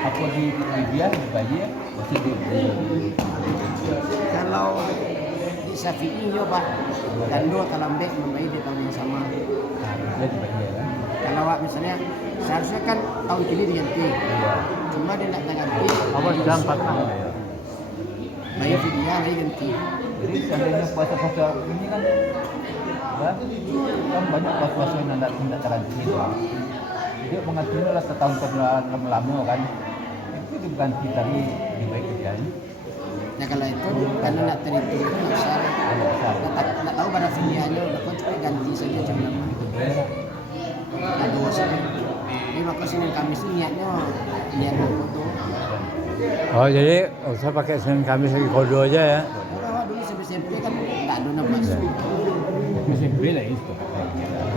Apa di dia dibayar masih di Kalau di Syafi'i nyoba gando talambek membayar di tahun yang sama. dia dibayar kan? Kalau misalnya seharusnya kan tahun ini diganti, Iya. cuma dia tidak ganti. Apa sudah 4 tahun? Bayar fidyah lagi ganti. Jadi seandainya puasa-puasa ini kan banyak puasa yang tidak karantina. Dia mengaturnya lah setahun lama kan. Itu diganti tadi dibaikkan. Ya kalau itu karena tidak terhitung itu nggak usah. Nggak tahu pada fidyahnya, udah cuma ganti saja jam 6. Ada wasan. Ini maka Senin Kamis ini niatnya niat foto. Oh jadi usah pakai Senin Kamis lagi kodo aja ya? Kalau dulu SMP kan nggak ada nama masuk. SMP lah itu.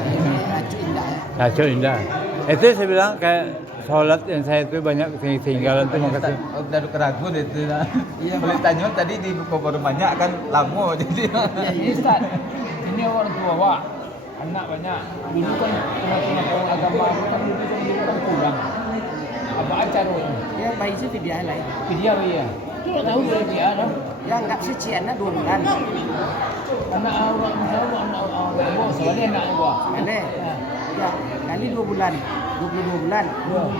Ini acu indah ya. Kacau indah. Itu saya bilang kayak sholat yang saya itu banyak tinggalan tuh makasih. Dari keraguan itu lah. Iya, Boleh Pak. tanya tadi di buku baru banyak kan lama jadi. Iya, Ini Ustaz, ini orang tua Wak, anak banyak. Dulu kan tengah-tengah agama kan dulu kan kurang. Apa acara ini? Ya bayi sih fidyah lah. Video ya. Itu tak tahu dari dia dah. Ya nggak sih ciannya 2 bulan. Anak orang misalnya anak orang bos, soalnya anak gua. Ada. Ya kali 2 bulan, 22 bulan.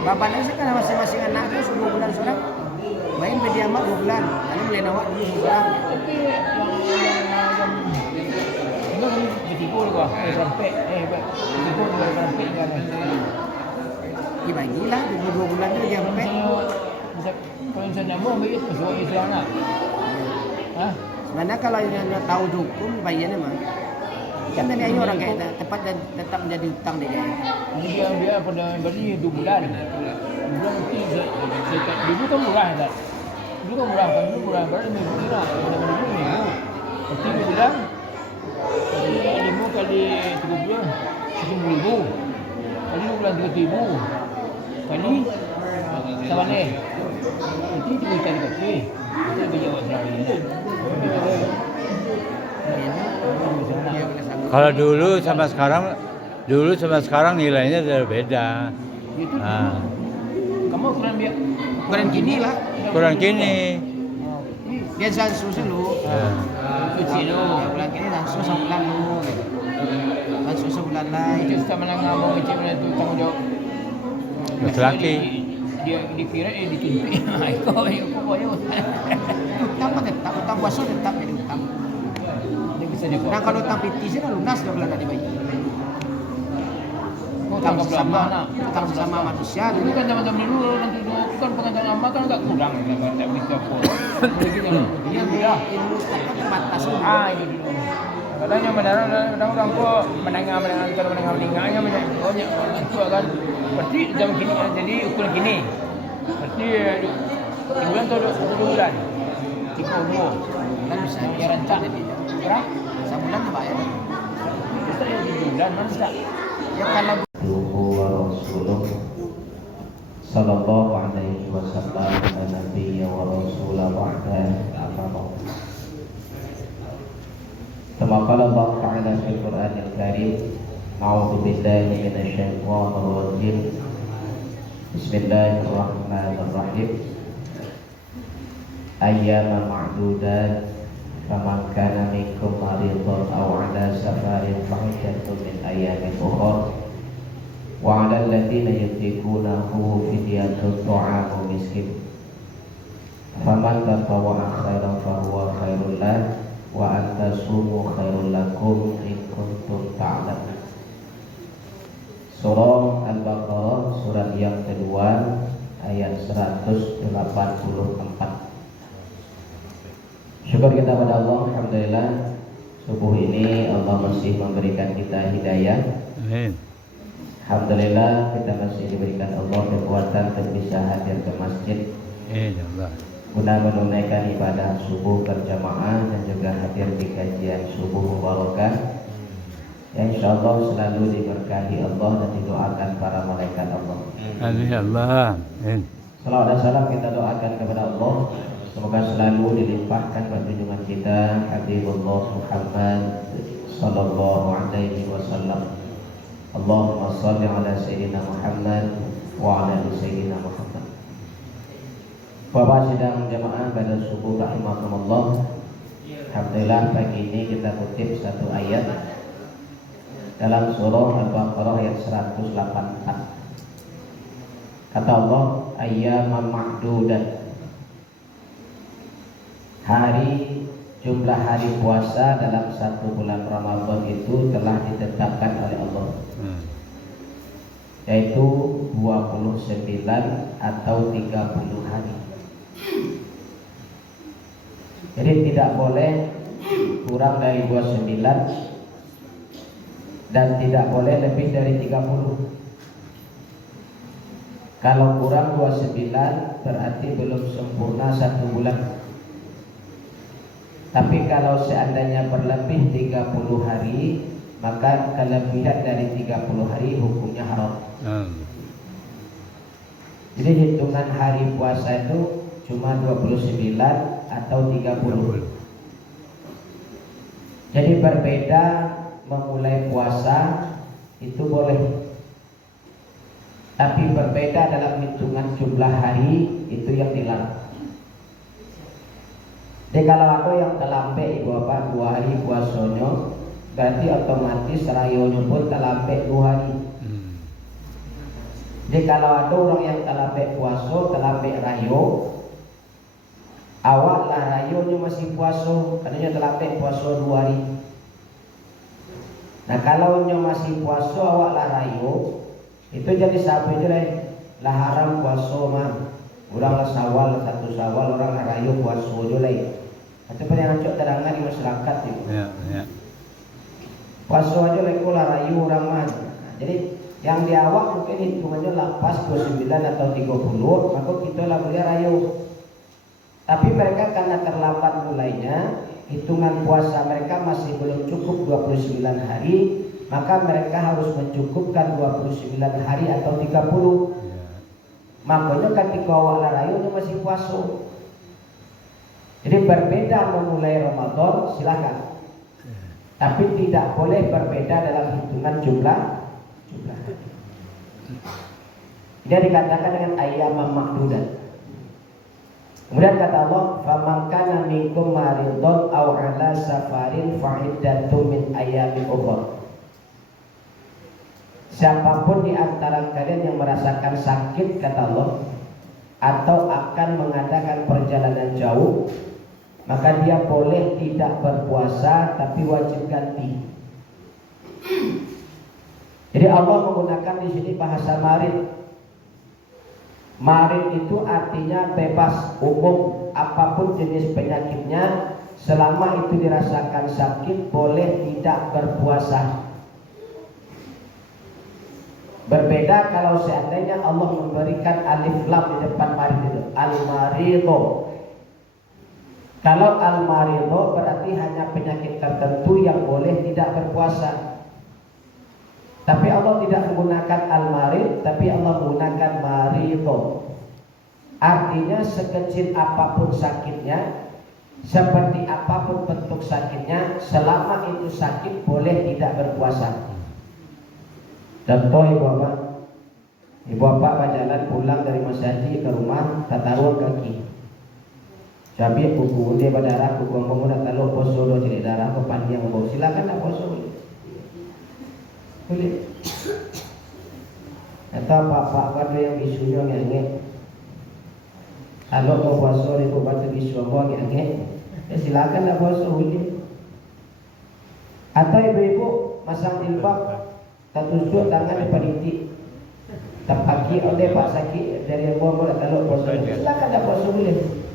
Bapaknya sih kan masing-masing anak itu 2 bulan seorang. Bayi fidyah mak 2 bulan. Karena mulai nawak dulu seorang. Tapi yang kan ditipu gua, sampai ditipu dengan sampai kan. Dibagilah 22 bulan itu dia sampai. Kalau misalnya mau ambil itu sesuai Islam lah. Hah? Sebenarnya kalau yang tahu hukum bayiannya mah. Kan tadi aja orang kayak tepat dan tetap menjadi hutang dia kayak. Jadi dia pada beli 2 bulan. 2 bulan nanti saya dulu kan murah tak? Dulu kan murah kan? Dulu murah berapa minggu kira? Pada minggu. Nanti dia bilang 5 kali 3 bulan 10.000. Kali 2 bulan 3.000. Kali sama ni. Nanti kita cari kopi. Kita beli awak selalu ni. Kalau dulu sama sekarang nilainya sudah beda. Itu Nah, kamu ukuran biar Ukuran gini lah. kurang kini. Dia jangan susah lu. Ya. kecil tu. Ya, bulan ini langsung sebulan lu. Langsung sebulan lain. Itu setiap mana ngomong macam mana tu tanggung jawab. Laki-laki. Dia dikira dituntut. Kau pokoknya Utang mah tetap, utang puasa tetap jadi utang. dia bisa dia Nah kalau utang pitis kan lunas dah bulan tadi bayi. kau Utang tangkap sesama, nak. utang sesama manusia. Dulu kan zaman-zaman dulu orang dulu kan pengajian lama kan agak kurang tak bisa apa. Dia mudah. Ilmu Ustaz kan terbatas. Itu dulu. Katanya orang kok menengah kalau menengahnya banyak orang tua kan. Berarti zaman kini jadi ukuran gini. Berarti bulan tu 2 bulan. 3 umur. Bulan bisa Dia rancak. Berapa? sebulan apa ya? Bisa 7 bulan mana tak? Ya kalau wa rasuluh sallallahu alaihi wasallam nabiyya wa rasulah ba'da amma kama qala Allah ta'ala fil Qur'anil Karim a'udzu billahi minasy syaithanir rajim bismillahirrahmanirrahim ayyaman ma'dudat faman kana minkum maridan aw ala safarin fa iddatun min ayyamin ukhra wa 'alal ladzina yutiqunahu fidyatun ta'amu miskin faman tatawwa'a khairan fa huwa khairul lahu wa an tasumu khairul lakum in kuntum ta'lamun. Surah Al-Baqarah surat yang kedua ayat 184. Syukur kita pada Allah, alhamdulillah subuh ini Allah masih memberikan kita hidayah. Amin. Alhamdulillah kita masih diberikan Allah kekuatan untuk bisa hadir ke masjid Insyaallah. guna menunaikan ibadah subuh berjamaah dan juga hadir di kajian subuh mubarakah yang insyaallah selalu diberkahi Allah dan didoakan para malaikat Allah. Insyaallah. Amin. Salawat dan salam kita doakan kepada Allah, semoga selalu dilimpahkan junjungan kita Habibullah Muhammad sallallahu alaihi wasallam. Allahumma shalli ala sayyidina Muhammad wa ala ali sayyidina Muhammad. Bapak sidang jamaah pada subuh rahimakumullah. Alhamdulillah pagi ini kita kutip satu ayat dalam surah Al-Baqarah ayat 184. Kata Allah, ayyaman ma'dudat. Jumlah hari puasa dalam satu bulan Ramadan itu telah ditetapkan oleh Allah, yaitu 29 atau 30 hari. Jadi tidak boleh kurang dari 29 dan tidak boleh lebih dari 30. Kalau kurang 29 berarti belum sempurna satu bulan. Tapi kalau seandainya berlebih 30 hari, maka kelebihan dari 30 hari hukumnya haram. Jadi hitungan hari puasa itu cuma 29 atau 30. Jadi berbeda memulai puasa itu boleh, tapi berbeda dalam hitungan jumlah hari itu yang dilarang. Jadi kalau ada yang terlambat ibu bapak 2 hari puasanya, berarti otomatis rayonya pun terlambat 2 hari. Jadi kalau ada orang yang terlambat puasa, terlambat rayo, awaklah rayonya masih puasa, katanya terlambat puasa 2 hari. Nah kalau nya masih puasa awaklah rayo, itu jadi sahabat itu lah haram puasa mah. Orang lah sawal, satu sawal orang rayo puasa aja itu yang cok terangan di masyarakat itu. Puasa aja lah rayu orang mah. Jadi yang di awak mungkin hitungannya lapas 29 atau 30, maka kita lah boleh rayu. Tapi mereka karena terlambat mulainya, hitungan puasa mereka masih belum cukup 29 hari, maka mereka harus mencukupkan 29 hari atau 30. Makanya ketika awal rayu masih puasa. Jadi berbeda memulai Ramadan silakan, tapi tidak boleh berbeda dalam hitungan jumlah hari. Dia dikatakan dengan ayyaman ma'dudat. Kemudian kata Allah, faman kana minkum maridun aw ala safarin fa iddatun min ayyamin ukhra. Siapapun di antara kalian yang merasakan sakit, kata Allah, atau akan mengadakan perjalanan jauh, maka dia boleh tidak berpuasa tapi wajib ganti. Jadi Allah menggunakan di sini bahasa marid. Marid itu artinya bebas, umum, apapun jenis penyakitnya, selama itu dirasakan sakit boleh tidak berpuasa. Berbeda kalau seandainya Allah memberikan alif lam di depan marid itu, al-marido. Kalau al-marido berarti hanya penyakit tertentu yang boleh tidak berpuasa. Tapi Allah tidak menggunakan al-marid, tapi Allah menggunakan marido. Artinya sekecil apapun sakitnya, seperti apapun bentuk sakitnya, selama itu sakit boleh tidak berpuasa. Contoh ibu bapak berjalan pulang dari masjid ke rumah, taruh kaki. Cabai kuku dia berdarah, kuku ngomong nak taruh poso do jadi darah ke panjang ngomong silakan nak poso boleh. Kata bapak pada yang bisunya ngengek, kalau mau poso ibu batu bisu ngomong ngengek, silakan nak poso boleh. Atau ibu-ibu masang jilbab, tertusuk tangan di panitik, terpaki oleh pak sakit dari yang bawa nak taruh poso, silakan nak poso boleh.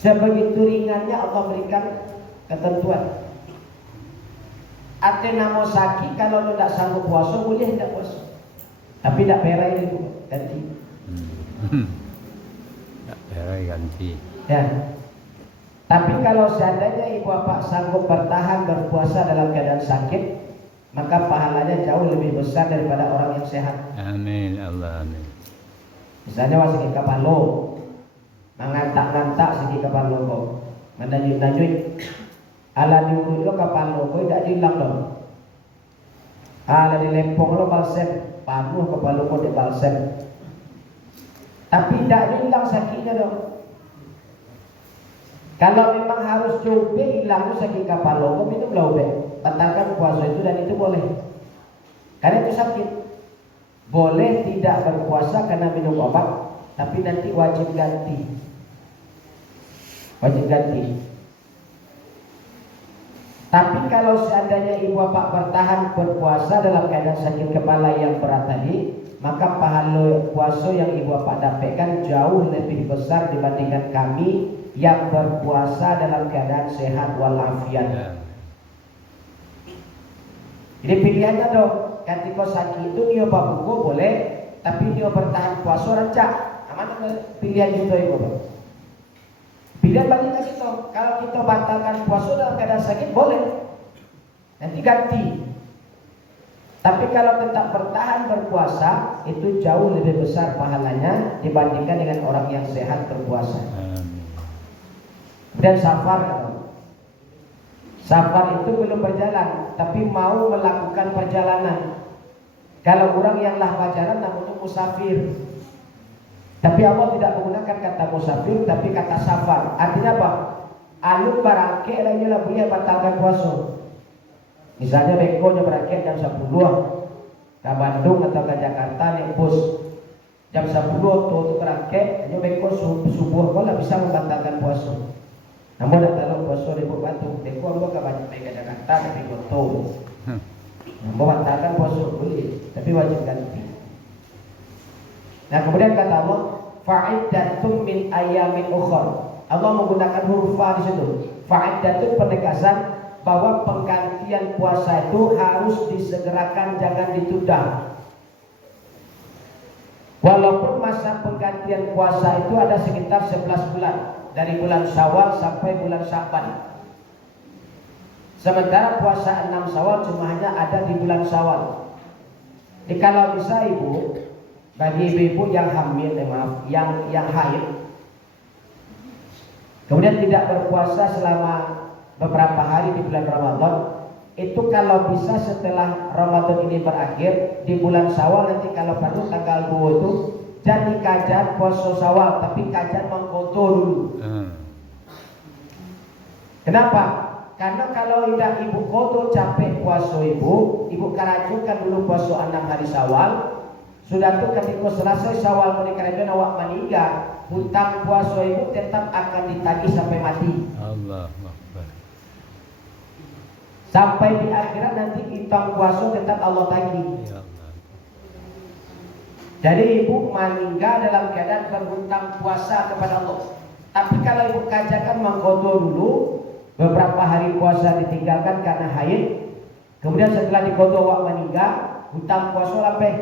Sebegitu ringannya Allah berikan ketentuan. Artinya mau sakit kalau tidak sanggup puasa boleh tidak puasa, tapi tidak perai itu ganti. Tidak perai ganti. Ya. Tapi kalau seandainya ibu bapak sanggup bertahan berpuasa dalam keadaan sakit, maka pahalanya jauh lebih besar daripada orang yang sehat. Amin Allah amin. Misalnya wasik kapal lo, mengantak-ngantak segi kapal lo, menajut-najut, ala diurut lo kapal lo, tidak hilang lo, ala dilempong lo balsem, paruh kepala kau di balsem. Tapi tidak hilang sakitnya dong. Kalau memang harus coba hilang sakit kepala kau, minumlah obat. Batalkan puasa itu dan itu boleh. Karena itu sakit. Boleh tidak berpuasa karena minum obat, tapi nanti wajib ganti. Wajib ganti. Tapi kalau seandainya ibu bapak bertahan berpuasa dalam keadaan sakit kepala yang berat tadi, maka pahala puasa yang ibu bapak dapatkan jauh lebih besar dibandingkan kami yang berpuasa dalam keadaan sehat walafiat. Jadi pilihannya dong. Ketika sakit itu dia buka boleh, tapi dia bertahan puasa rancak. Mana pilihan itu ibu bapak? Pilihan bagi kita, kalau kita batalkan puasa dalam keadaan sakit boleh, nanti ganti. Tapi kalau tetap bertahan berpuasa itu jauh lebih besar pahalanya dibandingkan dengan orang yang sehat berpuasa. Dan safar itu belum berjalan, tapi mau melakukan perjalanan. Kalau orang yang lah pacaran namanya musafir. Tapi Allah tidak menggunakan kata musafir, tapi kata safar. Artinya apa? Alun barangke lainnya lah boleh batalkan puasa. Misalnya bekonya berangkat jam 10 ke Bandung atau ke Jakarta naik bus jam 10 tuh berangkat, hanya beko subuh kau lah bisa membatalkan puasa. Namun tak tahu puasa di Batu, beko lu ke Jakarta tapi kotor. Membatalkan puasa boleh, tapi wajib ganti. Nah kemudian kata Allah, fa'iddatun min ayamin ukhra. Allah menggunakan huruf fa di situ. Fa'iddatun penegasan bahwa penggantian puasa itu harus disegerakan, jangan ditunda. Walaupun masa penggantian puasa itu ada sekitar 11 bulan, dari bulan Syawal sampai bulan Sya'ban. Sementara puasa 6 Syawal cuma hanya ada di bulan Syawal. Jadi kalau bisa ibu, bagi ibu-ibu yang hamil, yang haid, kemudian tidak berpuasa selama beberapa hari di bulan Ramadan, itu kalau bisa setelah Ramadan ini berakhir di bulan Syawal, nanti kalau perlu tanggal 2 itu jadi kajian puasa Syawal, tapi kajian mengkotor dulu. Kenapa? Karena kalau tidak ibu kotor capek puasa ibu kerajukan dulu puasa 6 hari Syawal. Sudah itu ketika selesai Syawal menikahkan awak meninggal, hutang puasa ibu tetap akan ditagih sampai mati. Allah Akbar. Sampai di akhirat nanti hutang puasa tetap Allah tagih. Ya Allah. Jadi ibu meninggal dalam keadaan berhutang puasa kepada Allah. Tapi kalau ibu kajakan mengkotor dulu, beberapa hari puasa ditinggalkan karena haid, kemudian setelah dikotor awak meninggal, hutang puasa lapeh.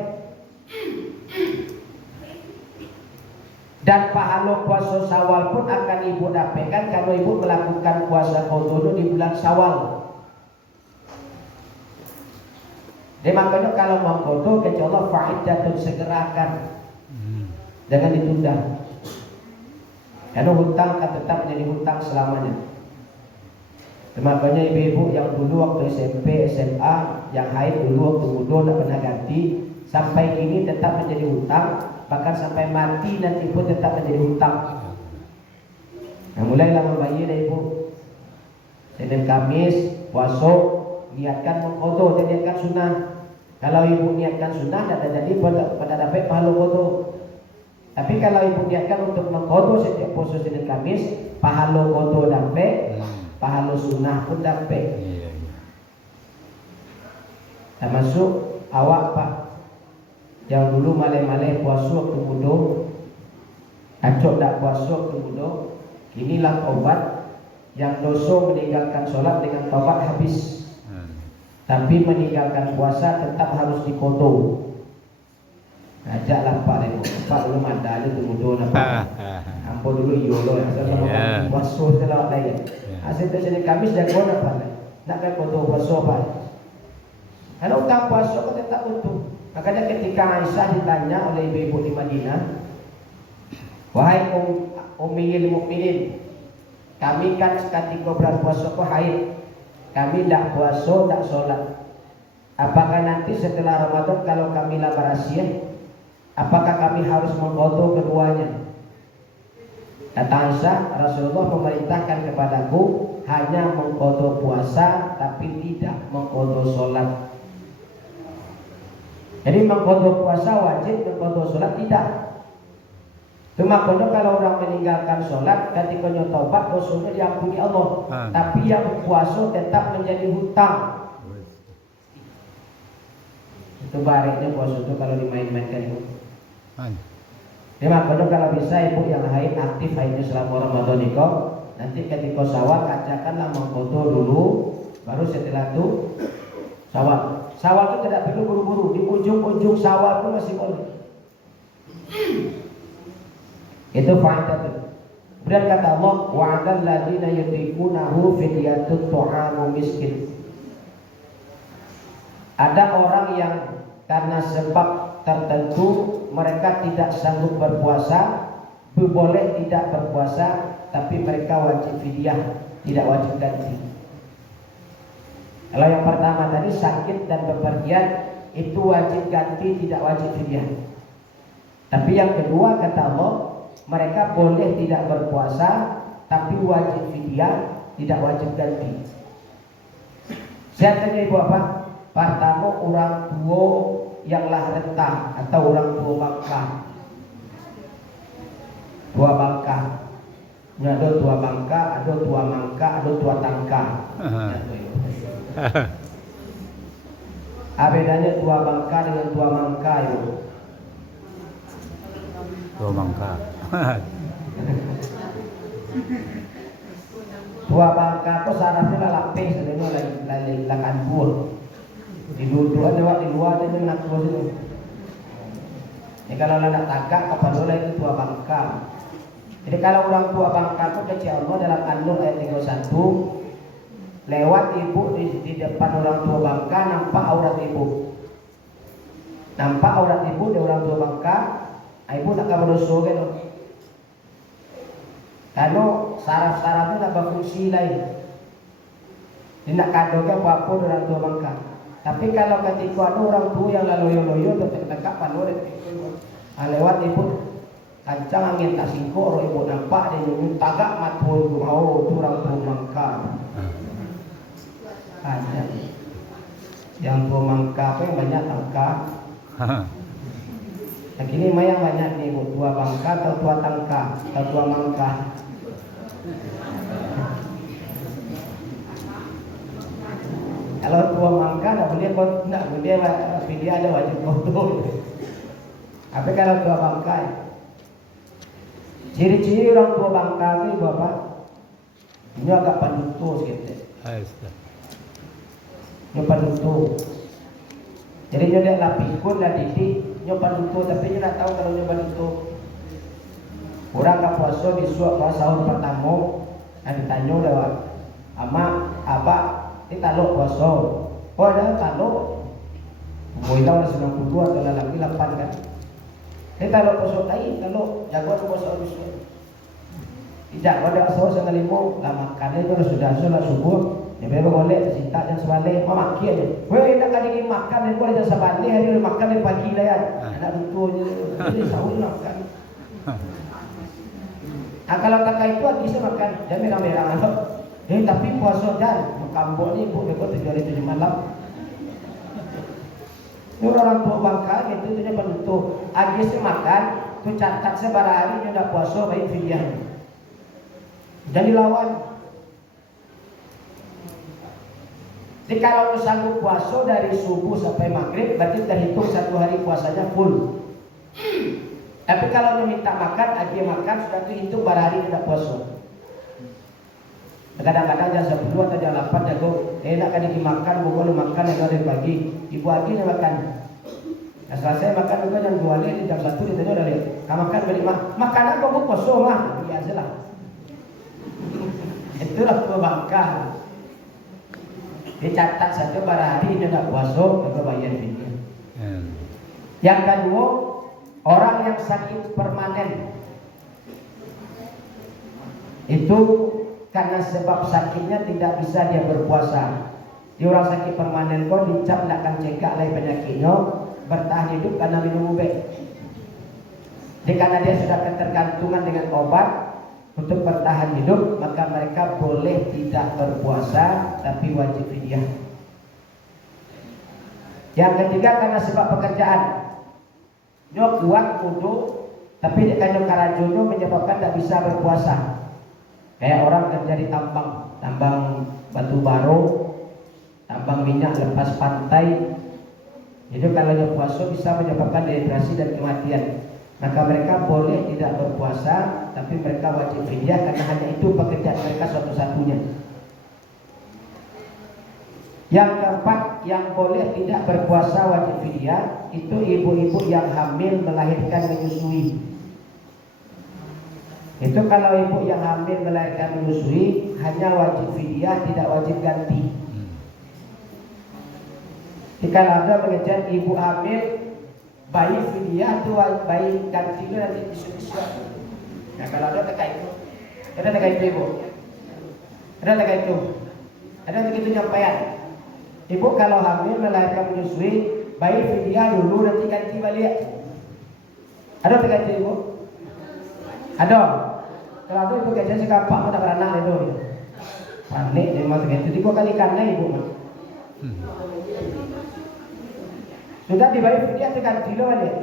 Dan pahala puasa Syawal pun akan ibu dapatkan kalau ibu melakukan puasa qadha di bulan Syawal. Jadi makanya kalau mau qadha kecuali Allah fa'iddatun segerakan. Jangan ditunda. Karena hutang akan tetap menjadi hutang selamanya. Makanya ibu-ibu yang dulu waktu SMP, SMA, yang haid dulu waktu muda tak pernah ganti, sampai kini tetap menjadi hutang, bahkan sampai mati nanti pun tetap menjadi hutang. Nah, mulailah membayar ibu. Senin Kamis puasa niatkan mengqadha, niatkan sunnah. Kalau ibu niatkan sunnah tidak jadi pada dapat pahala qadha. Tapi kalau ibu niatkan untuk mengqadha setiap puasa Senin Kamis, pahala qadha dapat, pahala sunnah pun dapat. Termasuk awak Pak yang dulu malai-malai puasa waktu muda, acok tak puasa waktu muda, inilah taubat. Yang dosa meninggalkan sholat dengan taubat habis, tapi meninggalkan puasa tetap harus dikoto. Ajaklah Pak Rebo, Pak belum ada itu muda napa? Ampun dulu yolo yang sama puasa setelah lain. Hasil dari Kamis jago napa? Nak kan koto puasa Pak. Kalau tak puasa kau tetap utuh. Makanya ketika Aisyah ditanya oleh ibu-ibu di Madinah, wahai ummil mukminin, kami kan ketika berpuasa kau haid, kami tidak puasa, tidak sholat. apakah nanti setelah Ramadan kalau kami lapar Asia, apakah kami harus mengqadha keduanya? Kata Aisyah, Rasulullah memerintahkan kepadaku hanya mengqadha puasa tapi tidak mengqadha sholat. Jadi mengqadha puasa wajib, mengqadha sholat tidak. Cuma kalau orang meninggalkan sholat ketika nyotobat dosanya diampuni Allah, tapi yang puasa tetap menjadi hutang. Itu baiknya puasa itu kalau dimain-mainkan itu. Makanya kalau bisa ibu yang haid aktif haidnya selama Ramadan itu, nanti ketika Syawal kacakanlah mengqadha dulu, baru setelah itu Syawal. Syawal itu tidak perlu buru-buru, di ujung-ujung Syawal itu masih boleh. Itu faedah itu. Kemudian kata Allah, wa 'alal ladzina yutiqunahu fidyatut ta'amu miskin. Ada orang yang karena sebab tertentu mereka tidak sanggup berpuasa, boleh tidak berpuasa, tapi mereka wajib fidyah, tidak wajib ganti. Kalau yang pertama tadi sakit dan bepergian itu wajib ganti, tidak wajib fidyah. Tapi yang kedua kata Allah, mereka boleh tidak berpuasa, tapi wajib fidyah, tidak wajib ganti. Saya tanya ibu apa? Pertama orang tua yang lah rentah atau orang tua bangka. Tua bangka. Ada tua bangka, ada tua mangka, ada tua tangka. Apa bedanya tua bangka dengan tua mangka itu? Tua bangka. Tua bangka itu sarafnya lapis, sebenarnya lakan buah. Di luar lewat di luar dia nak tua situ. Ini kalau nak tagak apa dulu itu tua bangka. Jadi kalau orang tua bangka itu kecil Allah dalam An-Nur ayat 31, lewat ibu di depan orang tua bangka nampak aurat ibu. Nampak aurat ibu di orang tua bangka, ibu nak kamu dosa kan? Kalau saraf-sarafnya nak berfungsi lain. Dia nak kadoga apa-apa orang tua bangka. Tapi kalau ketika ada orang tua yang loyo-loyo terdekat panurit lewat ibu kancang angin tak singko orang ibu nampak dia nyunyut tagak matul mau tu orang tua mangka ada yang tua mangka apa yang banyak tangka yang kini yang banyak nih ibu tua bangka atau tua tangka atau tua mangka. Kalau tua mangka tak boleh kau nak boleh dia ada wajib foto. Tapi kalau tua bangka, ciri-ciri orang tua bangka ni bapak, ini agak panutu sikit. Ini panutu. Jadi dia dah lapikun dah didik, dia panutu tapi dia tak tahu kalau dia panutu. Orang tak puasa disuap pas sahur pertama, ada tanya dah, ama apa? Ini taluk puasa. Oh ada taluk. Boilah 92 atau lelaki 8 kan. Ini taluk puasa tai, taluk jagoan puasa besok. Tidak ada sahur setengah 5, lah makan itu sudah subuh. Dia memang boleh cinta yang sebalik, maki aja. Weh nak kali makan ni boleh jangan sebalik, hari ni makan dari pagi lah ya. Anak tutunya jadi sahur makan. Kalau tak itu bisa makan, jangan merah-merah. Tapi puasa dan Kambok ni ibu mereka 7 hari 7 malam. Ini orang tua bangka gitu itu penutup. Agi si makan, tu catat sebarang hari dia dah puasa baik fidyah. Jadi lawan. Jadi kalau lu sanggup puasa dari subuh sampai maghrib, berarti terhitung 1 hari puasanya full. Tapi kalau lu minta makan, agi makan sudah terhitung barang hari dia dah puasa. Kadang-kadang jam 10 atau jam 8 jago enak kan dimakan, bukan makan yang dari pagi. Ibu lagi dia makan. Nah, selesai makan juga jam 2 ni jam 1 dia tanya dari. Makan balik makan apa bu kosong mah. Biasalah. Itulah tua bangka. Dicatat saja barang hari dia tak puasa, dia bayar fidyah. Yang kedua, orang yang sakit permanen itu karena sebab sakitnya tidak bisa dia berpuasa. Dia orang sakit permanen kok dicap nak akan cegah lain penyakitnya, bertahan hidup karena minum obat. Jadi karena dia sudah ketergantungan dengan obat untuk bertahan hidup, maka mereka boleh tidak berpuasa tapi wajib fidyah. Yang ketiga karena sebab pekerjaan. Nyok kuat wudu tapi karena karajono menyebabkan tidak bisa berpuasa. Kayak orang kerja di tambang batu bara, tambang minyak lepas pantai. Itu kalau puasa bisa menyebabkan dehidrasi dan kematian. Maka mereka boleh tidak berpuasa, tapi mereka wajib fidyah karena hanya itu pekerjaan mereka satu-satunya. Yang keempat, yang boleh tidak berpuasa wajib fidyah itu ibu-ibu yang hamil, melahirkan, menyusui. Itu kalau ibu yang hamil, melahirkan, menyusui hanya wajib fidyah, tidak wajib ganti. Jika ada mengejar ibu hamil, bayi fidyah itu bayi ganti itu nanti isu-isu. Nah kalau ada terkait itu, ada terkait itu ibu, ada terkait itu, ada begitu nyampaian. Ibu kalau hamil, melahirkan, menyusui, bayi fidyah dulu nanti ganti balik. Ada terkait itu ibu? Ada. Kalau ada ibu kerja sekapak tak beranak itu. Panik dia masuk itu 3 kali karena ibu. Sudah dibayar fidyah tekan kilo balik.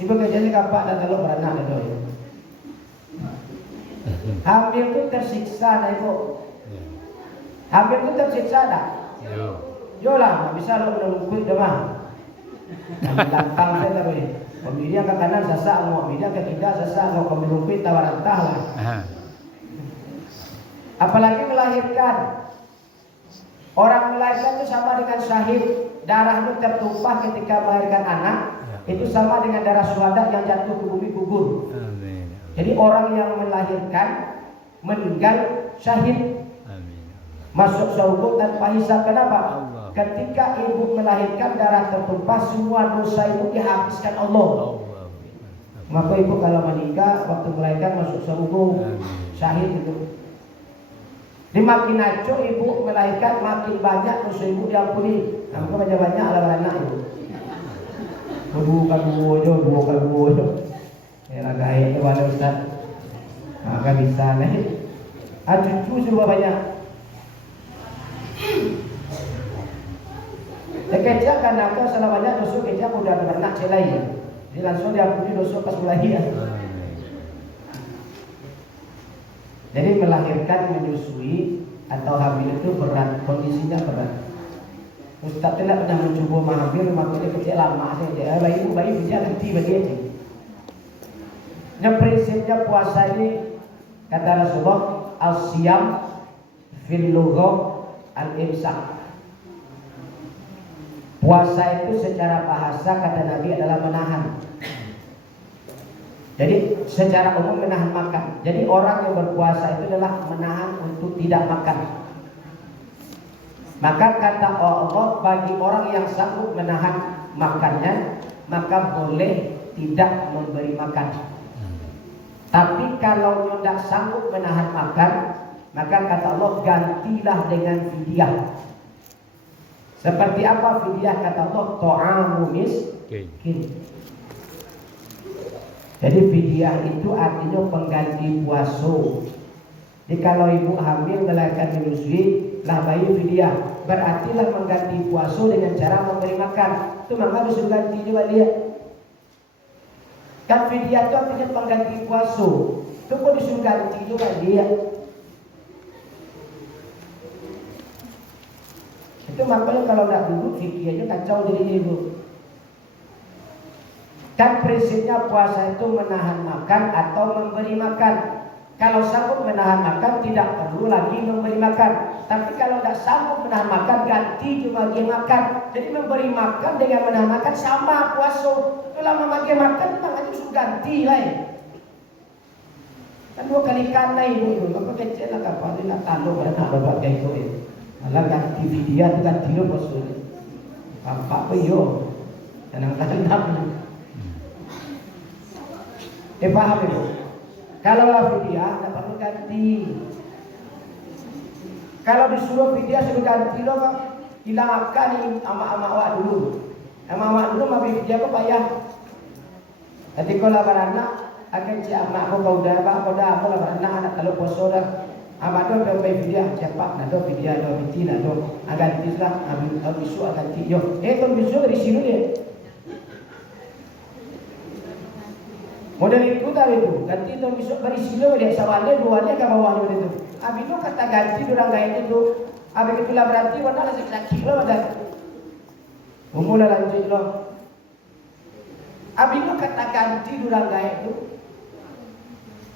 Ibu kerja sekapak dan telur beranak itu. Hamil itu tersiksa dah ibu. Hamil itu tersiksa dah. Yolah, bisa lo menunggu demam. Lantang saya terus. Kemudian ke kanan sasak, kemudian ke kiri sasak, kalau menunggu tawarantah lah. Apalagi melahirkan. Orang melahirkan itu sama dengan syahid. Darah itu tertumpah ketika melahirkan anak. Itu sama dengan darah syuhada yang jatuh ke bumi gugur. Jadi orang yang melahirkan meninggal syahid. Masuk surga tanpa hisab. Kenapa? Ketika ibu melahirkan darah tertumpah, semua dosa ibu dihabiskan Allah. Maka ibu kalau menikah waktu melahirkan masuk surga syahid itu. Di makin aco ibu melahirkan makin banyak dosa ibu diampuni. Maka banyak-banyak ala anak ibu. Dua kali. Ya lagai itu wala ustaz. Maka bisa nih. Cucu sudah banyak. Kecil karena aku salah banyak dosa kecil udah ada anak celai. Jadi langsung diampuni dosa pas melahirkan. Jadi melahirkan, menyusui atau hamil itu berat, kondisinya berat. Ustaz tidak pernah mencoba hamil, makanya kecil lama saja. Bayi dia ganti bagi aja. Yang prinsipnya puasa ini kata Rasulullah al-siyam fil lughah al-imsak. Puasa itu secara bahasa kata Nabi adalah menahan. Jadi secara umum menahan makan. Jadi orang yang berpuasa itu adalah menahan untuk tidak makan. Maka kata Allah bagi orang yang sanggup menahan makannya, maka boleh tidak memberi makan. Tapi kalau tidak sanggup menahan makan, maka kata Allah gantilah dengan fidyah. Seperti apa fidyah kata Allah? Ta'amu miskin. Jadi fidyah itu artinya pengganti puasa. Jadi kalau ibu hamil melahirkan menyusui, lah bayi fidyah. Berarti lah mengganti puasa dengan cara memberi makan. Itu maka harus ganti juga dia. Kan fidyah itu artinya pengganti puasa. Itu kok disuruh ganti juga dia. Itu makanya kalau tidak duduk fikirnya kacau jadi ibu. Kan prinsipnya puasa itu menahan makan atau memberi makan. Kalau sanggup menahan makan tidak perlu lagi memberi makan. Tapi kalau tidak sanggup menahan makan ganti cuma dia makan. Jadi memberi makan dengan menahan makan sama puasa. Kalau memakai makan memang harus ganti lah. Kan 2 kali kana ibu. Apa kecil lah kapal ini nak tanduk dan nak bapak kayak itu. Malah ganti fidyah itu ganti lo puasa. Apa yo? Tenang-tenang. Paham ibu? Kalau fidyah tidak perlu ganti. Kalau disuruh fidyah suruh ganti lo kan hilang akan ini ama-ama awak dulu. Ama-ama dulu mabih fidyah kok payah. Nanti kalau beranak akan si amak kau dah apa kau dah apa lah beranak anak kalau poso dah. Amak tu berapa fidyah cepat nak do fidyah do binti nak do ganti lah bisu ganti yo. Kon bisu dari sini dia. Model itu tadi itu ganti tu bisu dari sini dia sawalnya duanya ke bawah itu. Abi tu kata ganti orang gaya itu. Abi itulah berarti mana lah sakit lo ada. Umumlah lanjut lo. Abi tu kata ganti orang gaya itu.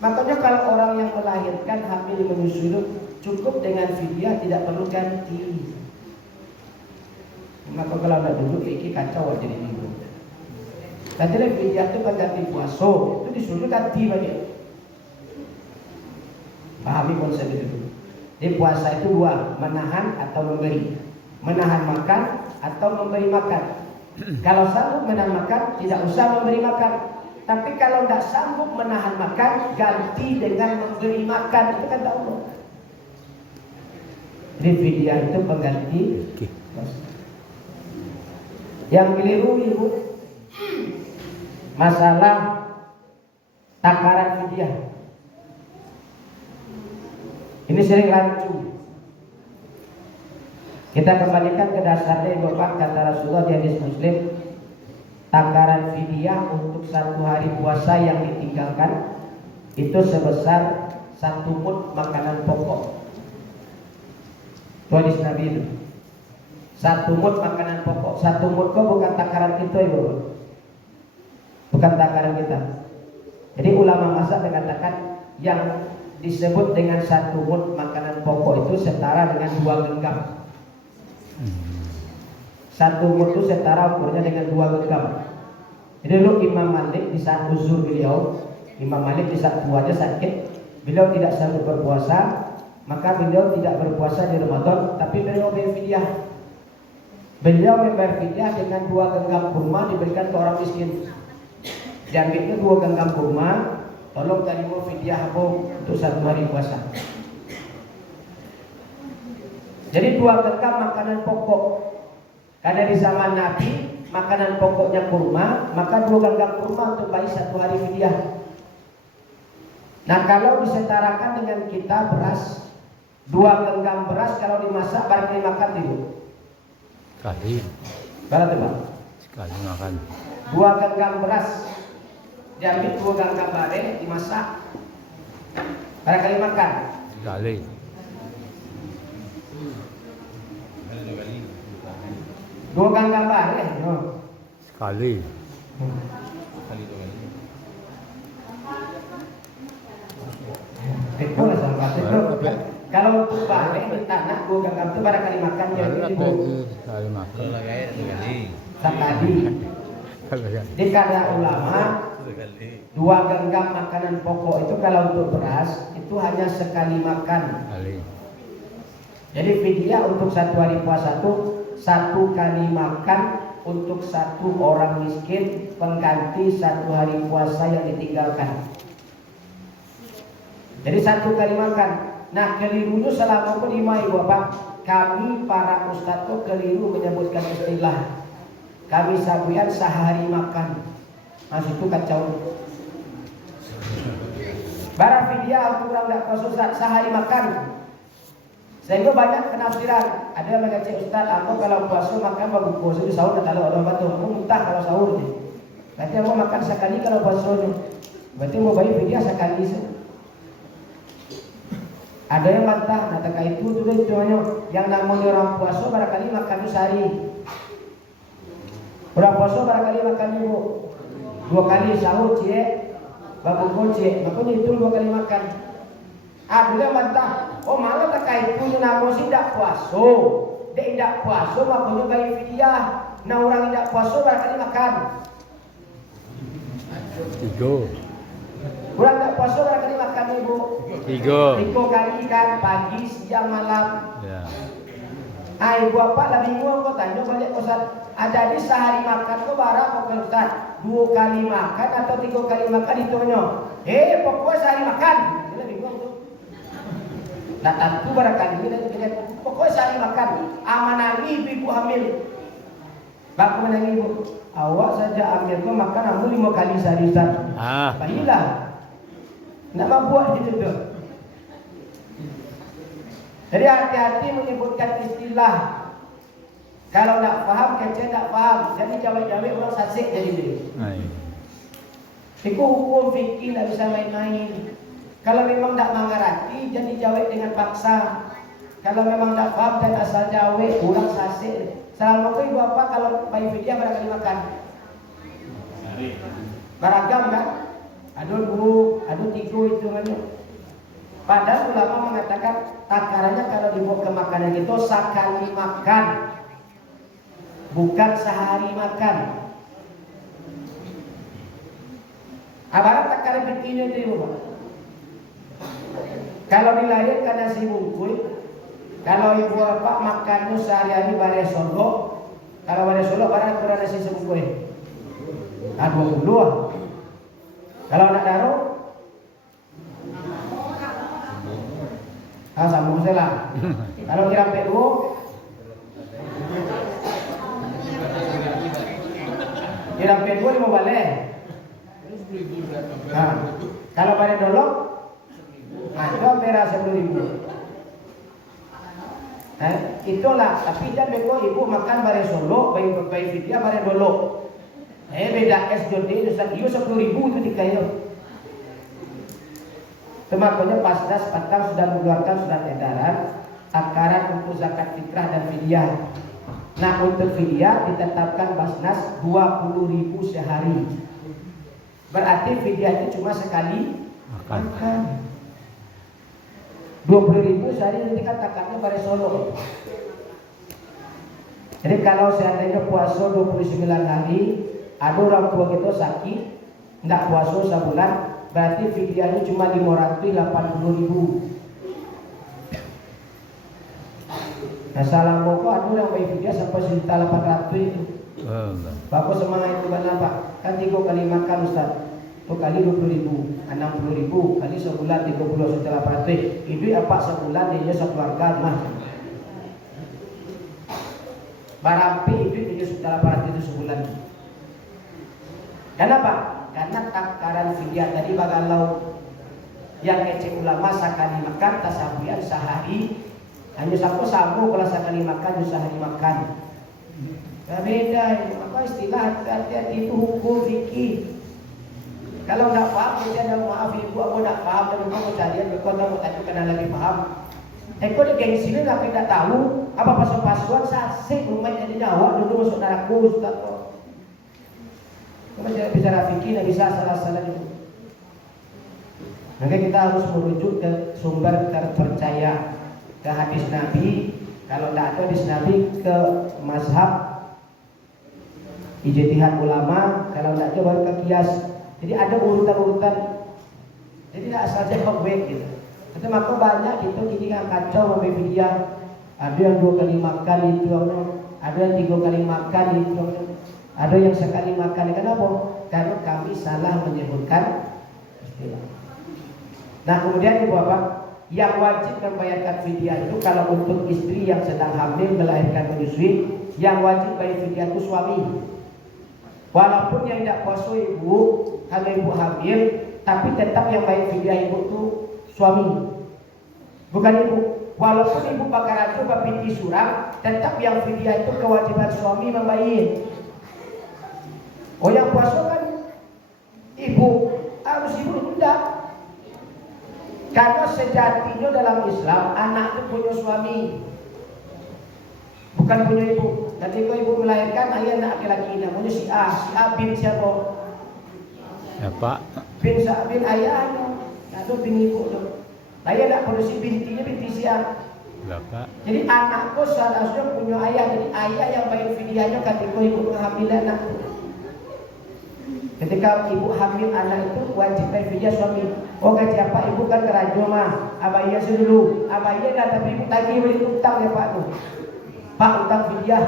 Makanya kalau orang yang melahirkan hamil menyusui itu cukup dengan fidyah, tidak perlu ganti. Maka kalau nak duduk iki kacau jadi minggu. Tadi fidyah itu kan ganti puasa, itu disuruh ganti bagi. Pahami konsep itu. Di puasa itu dua, menahan atau memberi. Menahan makan atau memberi makan. Kalau sanggup menahan makan, tidak usah memberi makan. Tapi kalau tidak sanggup menahan makan, ganti dengan memberi makan. Itu kata Allah. Jadi fidyah itu pengganti. Yang keliru ibu, masalah takaran fidyah. Ini sering rancu. Kita kembalikan ke dasarnya Bapak kata Rasulullah di hadis Muslim. Takaran fidyah untuk 1 hari puasa yang ditinggalkan itu sebesar 1 mud makanan pokok. Itu hadis Nabi itu. 1 mud makanan pokok. 1 mud kok bukan takaran kita ibu, bukan takaran kita. Jadi ulama mazhab mengatakan yang disebut dengan 1 mud makanan pokok itu setara dengan 2 genggam. 1 mud itu setara ukurnya dengan 2 genggam. Jadi dulu Imam Malik di saat uzur beliau, Imam Malik di saat tuanya sakit, beliau tidak sanggup berpuasa, maka beliau tidak berpuasa di Ramadan, tapi beliau berfidyah. Beliau membayar fidyah dengan 2 genggam kurma diberikan ke orang miskin. Diambilnya 2 genggam kurma, tolong terima fidyah apa untuk 1 hari puasa. Jadi 2 genggam makanan pokok. Karena di zaman Nabi makanan pokoknya kurma, maka 2 genggam kurma untuk bayi 1 hari fidyah. Nah kalau disetarakan dengan kita beras, 2 genggam beras kalau dimasak barangkali makan dulu. Sekali. Berapa bang? Sekali makan. 2 genggam beras diambil 2 genggam bare dimasak barangkali makan. Sekali. 2 genggam bare, no. Sekali. Betul lah sama betul. Kalau untuk bare di tanah 2 genggam itu barangkali makan jadi Sekali makan. sekali. Di kata ulama 2 genggam makanan pokok itu kalau untuk beras itu hanya sekali makan. Sekali. Jadi fidyah untuk 1 hari puasa itu 1 kali makan untuk 1 orang miskin pengganti 1 hari puasa yang ditinggalkan. Jadi 1 kali makan. Nah kelirunya selama penimai Bapak, kami para ustadz itu keliru menyebutkan istilah. Kami sabuyan sehari makan. Mas itu kacau. Barang fidyah untuk orang tidak puasa sehari makan. Sehingga banyak penafsiran. Ada yang mengajak ustaz, aku kalau puasa makan baru puasa di sahur kalau ada batu, aku muntah kalau sahur ni. Nanti aku makan sekali kalau puasa ni. Berarti mau bayar fidyah sekali saja. Ada yang bantah, nah itu tu dia cumanya yang namanya orang puasa barangkali makan sehari. Orang puasa barangkali makan 2 kali sahur cie, babu cie, makanya itu 2 kali makan. Ada yang bantah. Oh malah tak kait punya nama si tidak puasa, dia tidak puasa makanya bayar fidyah. Nah orang tidak puasa barangkali makan. 3. Orang tidak puasa barangkali makan ibu. 3. 3 kali kan pagi, siang, malam. Ya. Ibu apa lah bingung kau tanya balik Ustaz. Jadi sehari makan kau barang kau Ustaz 2 kali makan atau 3 kali makan itu pokoknya sehari makan. Dia bingung tu. Nah tentu barangkali ini dan kita pokoknya sehari makan amanangi ibu hamil. Baku menangi ibu. Awak saja ambil kau makan kamu 5 kali sehari Ustaz. Baiklah. Nak buat gitu tu. Jadi hati-hati menyebutkan istilah. Kalau tak faham, kecil tak faham. Jadi jawab-jawab orang sasik jadi dia. Itu hukum fikih tak bisa main-main. Kalau memang tak mengerti, jadi jawab dengan paksa. Kalau memang tak faham dan asal jawab, orang sasik. Assalamualaikum ibu apa kalau bayi fidyah barangkali makan? Beragam kan? Ada 2, ada 3 hitungannya. Padahal ulama mengatakan takarannya kalau dibawa ke makanan itu sekali makan, bukan sehari makan. Abarat takaran begini itu ibu. Kalau dilahirkan nasi bungkus, kalau ibu bapak makannya sehari-hari bare solo, kalau bare solo barang kurang nasi sebungkus. 20. Kalau nak daru, sambung saja. Kalau kira PU, kira PU 5 balik. Nah, kalau bare dolok, itu merah 10.000. Itulah, tapi jangan beko ibu makan bare solo, bayi fidyah bare dolok. Beda SJD Ustaz, iyo 10.000 itu dikayo. Makanya Basnas Patang sudah mengeluarkan surat edaran takaran untuk zakat fitrah dan fidyah. Nah untuk fidyah ditetapkan Basnas 20.000 sehari. Berarti fidyah itu cuma sekali makan. 20.000 sehari nanti kan takarnya pada solo. Jadi kalau seandainya puasa 29 hari, ada orang tua kita sakit, tidak puasa sebulan, berarti fidyahnya cuma 580.000. Assalamualaikum, ada orang bayi fidyah sampai 1.800 itu. Bapak semangat itu kenapa? Kan 3 kali makan Ustaz. 1 kali 20.000, 60.000 kali sebulan 31.800. Itu apa sebulan dia sekeluarga mah. Barampi itu 31.800 itu sebulan. Kenapa? Karena takaran fidyah tadi bagalau yang kecil ulama sekali makan tasabihan sehari hanya sampo sampo kalau sekali makan sehari makan. Beda, apa istilah hati-hati itu hukum fikih. Kalau tidak paham, kita ada maaf ibu, aku tidak paham dan kamu carian berkota mau tanya kena lagi paham. Kau di gengsi ini tapi tidak tahu apa pasal-pasuan sasik rumah jadi nyawa dulu masuk neraka Ustaz. Kamu jangan bicara fikih, tidak bisa salah-salah juga. Maka kita harus merujuk ke sumber terpercaya, ke hadis Nabi. Kalau tidak ada hadis Nabi, ke mazhab ijtihad ulama. Kalau tidak ada baru ke kias. Jadi ada urutan-urutan. Jadi tidak asal jawab gitu. Itu maka banyak itu kini kan kacau sampai fidyah. Ada yang 2 kali makan itu, ada yang 3 kali makan itu, ada yang sekali makan. Kenapa? Karena kami salah menyebutkan istilah. Nah kemudian ibu bapak, yang wajib membayarkan fidyah itu kalau untuk istri yang sedang hamil melahirkan menyusui, yang wajib bayar fidyah itu suami. Walaupun yang tidak puasa ibu, kalau ibu hamil, tapi tetap yang bayar fidyah ibu itu suami, bukan ibu. Walaupun ibu bakar itu binti suram, tetap yang fidyah itu kewajiban suami membayar. Oh yang puasa kan ibu, harus ibu tidak. Karena sejatinya dalam Islam anak itu punya suami, bukan punya ibu. Nanti kalau ibu melahirkan ayah anak laki-laki namanya si A bin siapa? Ya Pak. Bin ayahnya, atau bin ibu tu. Ayah nak produksi bintinya binti si A. Bapak. Jadi anakku seharusnya punya ayah, jadi ayah yang bayar fidyahnya ketika ibu hamil anak. Ketika ibu hamil anak itu wajib bayar fidyah suami. Oh gaji apa ibu kan kerajo mah, abahnya dulu, abahnya dah tapi ibu tagih beli utang ya Pak tu. Pak utang fidyah.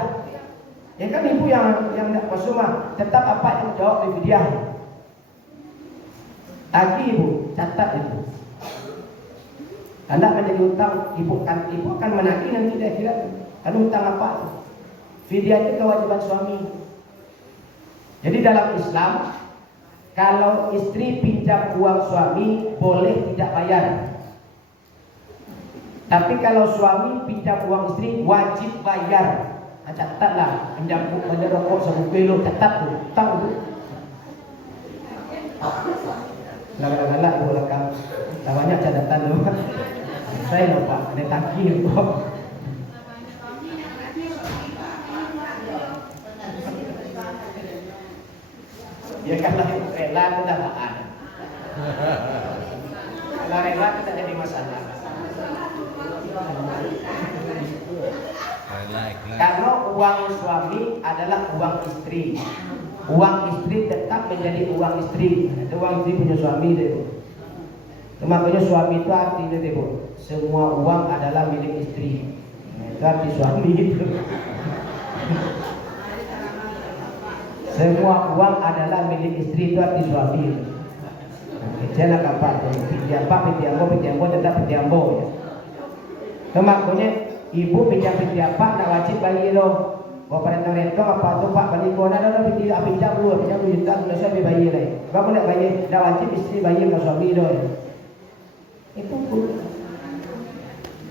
Ya kan ibu yang tidak puasa mah, tetap apa yang jawab fidyah. Tagih ibu, catat itu. Anda menjadi hutang, ibu akan menagih nanti di akhirat. Anda hutang apa? Fidyah itu kewajiban suami. Jadi dalam Islam, kalau istri pinjam uang suami boleh tidak bayar. Tapi kalau suami pinjam uang istri wajib bayar. Nah, catatlah, pinjam bayar rokok 1 kilo, catat tuh, hutang tu. Lala-lala ibu lekang, tak banyak catatan tu. Saya lupa, ada takir kok. Ya kalau rela itu dah tak ada. Kalau rela itu tak jadi masalah. Karena uang suami adalah uang istri. Uang istri tetap menjadi uang istri. Itu uang istri punya suami deh. Makanya suami itu artinya deh, semua uang adalah milik istri. Itu arti suami itu. Semua uang adalah milik istri, itu arti suami. Jangan kapan tuh, pitiambo tetap pitiambo ya. Makanya ibu pinjam tak wajib bayar loh. Kalau pada tanggal apa tu pak balik kona dah pinjam dulu juta sudah saya bayar lagi. Bapak nak bayar, dah wajib istri bayar ke suami doh. Itu pun.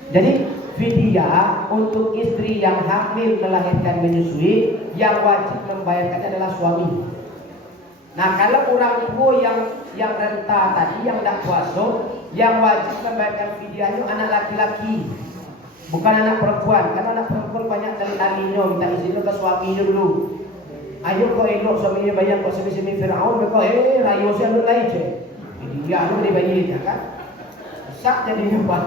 Jadi fidyah untuk istri yang hamil, melahirkan, menyusui, yang wajib membayarkannya adalah suami. Nah kalau orang ibu yang renta tadi, yang tidak puasa, yang wajib membayarkan fidyahnya anak laki-laki, bukan anak perempuan. Karena anak perempuan banyak tali-talinya, minta izin ke suaminya dulu. Ayo kau elok suaminya bayar kau semi-semi Fir'aun, kau rayu saya lu lain je. Dia lu dibayar kan? Sak jadinya pak.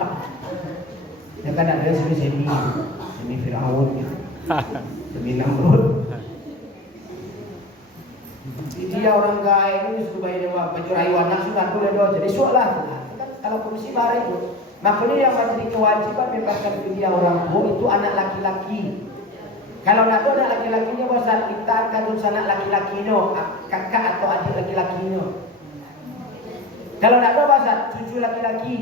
Ya kan ada semi Fir'aun gitu. Semi Namrud. Dia orang kaya ini sudah bayar baju rayu anak sudah boleh doa. Jadi suaklah. Kan kalau komisi barang itu. Makanya yang menjadi kewajiban memberikan fidyah orang tua itu anak laki-laki. Kalau nak ada anak laki-lakinya bahasa kita akan anak laki-lakinya, kakak atau adik laki-lakinya. Kalau nak ada bahasa cucu laki-laki.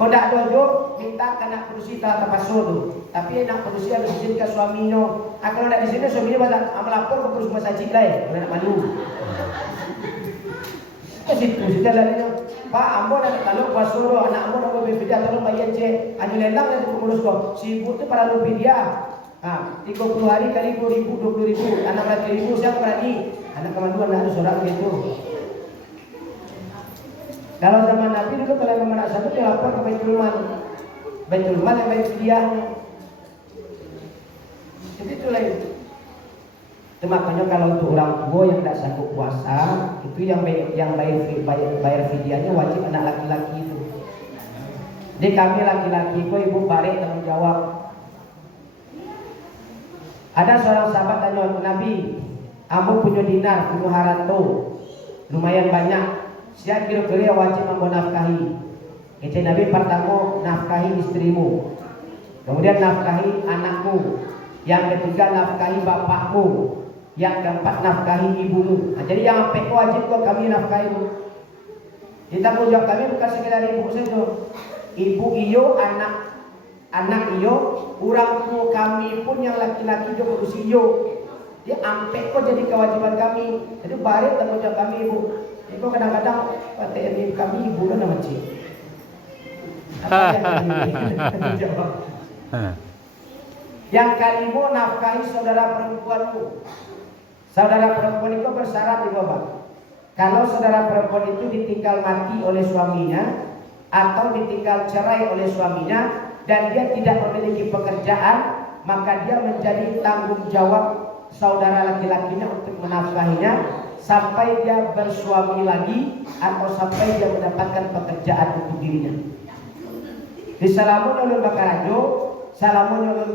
Kalau tak dojo minta anak produksi tak terpasuk tu. Tapi nak produksi harus izin ke suaminya. Kalau nak di sini suaminya bahasa melapor ke produksi masjid lain. Kalau nak malu. Ke situ sudah larinya. Pak, ambo nak kalau puasa anak ambo nak berfidyah tolong bayar je. Anu lelang nanti pengurus kau. Si ibu tu para lu fidyah. 30 hari kali 10.000, 20.000, anak 100.000 siapa berani? Anak kemanduan nak ada sorak gitu. Kalau zaman Nabi dulu kalau memang nak satu dia lapor ke Baitul Mal. Baitul Mal yang bayar fidyahnya. Jadi itu lain. Itu makanya kalau untuk orang tua yang tidak sanggup puasa, itu yang bayar fidyahnya wajib anak laki-laki itu. Jadi kami laki-laki itu ibu balik tanggung jawab. Ada seorang sahabat tanya ke Nabi, "Ambo punya dinar, punya harato, lumayan banyak. Siapa kira-kira wajib ambo nafkahi?" Kata Nabi, pertama nafkahi istrimu, kemudian nafkahi anakmu, yang ketiga nafkahi bapakmu, yang keempat nafkahi ibumu. Nah, jadi yang sampai wajib kami nafkahi. Kita tanggung jawab kami bukan sekedar ibu saja. Ibu iyo, anak iyo, orang tua kami pun yang laki-laki juga harus iyo. Dia sampai kok jadi kewajiban kami. Jadi balik tanggung jawab kami ibu. Ibu kadang-kadang PTN kami ibu dan nama cik. Yang kelima nafkahi saudara perempuanmu. Saudara perempuan itu bersyarat di bawah. Kalau saudara perempuan itu ditinggal mati oleh suaminya atau ditinggal cerai oleh suaminya dan dia tidak memiliki pekerjaan, maka dia menjadi tanggung jawab saudara laki-lakinya untuk menafkahinya sampai dia bersuami lagi atau sampai dia mendapatkan pekerjaan untuk dirinya. Di salamun oleh bakarajo, salamun oleh